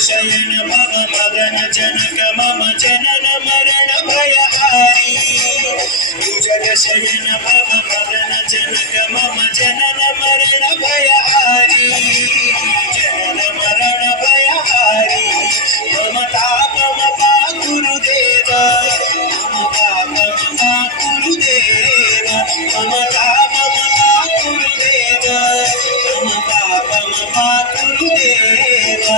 शयन भव मदन जनक मम जनन मरण भयहारी जग शयन भव मदन जनक मम जनन मरण भयहारी जनन मरण भयहारी मम तापम पा गुरुदेव मम पापम पा गुरुदेव मम तापम पा गुरुदेव मम पापम पा गुरुदेव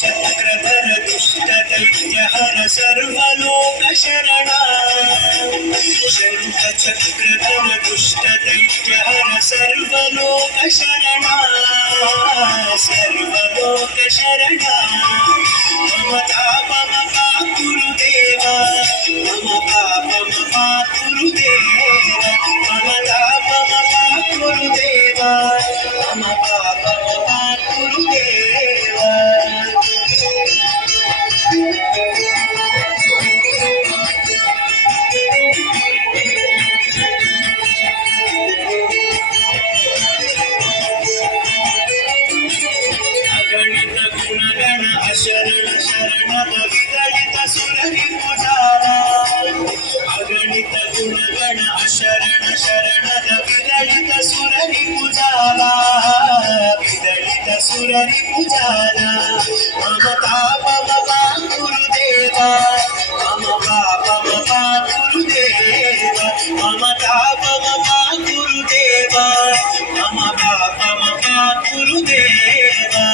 चक्रधर दुष्ट दैत्य हर सर्वलोक शरणा शंख चक्रधर दुष्ट दैत्य हर सर्वलोक शरणा सर्वलोक शरणा मम तापम पा गुरुदेवा मम पापम पा गुरुदेवा मम तापम पा गुरुदेवा मम पापम पा गुरुदेवा शरण शरण विदलित सुररि पुजारा अगणित गुणगण अशरण शरण विदलित सुररि पुजारा विदलित सुररि पुजारा मम तापम पा गुरुदेवा मम पापम पा गुरुदेवा मम तापम पा गुरुदेवा मम पापम पा गुरुदेवा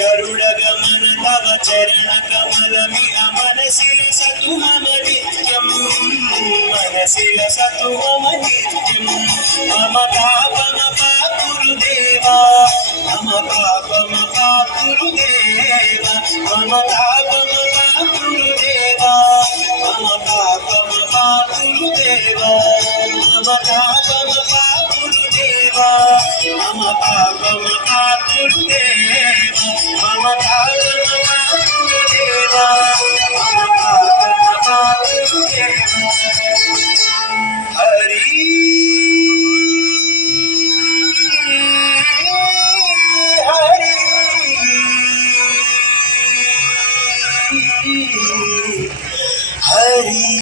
गरुड गमन तव चरण कमल मिह मनसि सतु मम नित्यम् शिरसिल सत्वम नित्यं मम पापम पाकुरुदेवा मम पापम पाकुरुदेवा मम पापम पाकुरुदेवा मम पापम पाकुरुदेवा मम पापम पाकुरुदेवा मम पापम पाकुरुदेवा मम पापम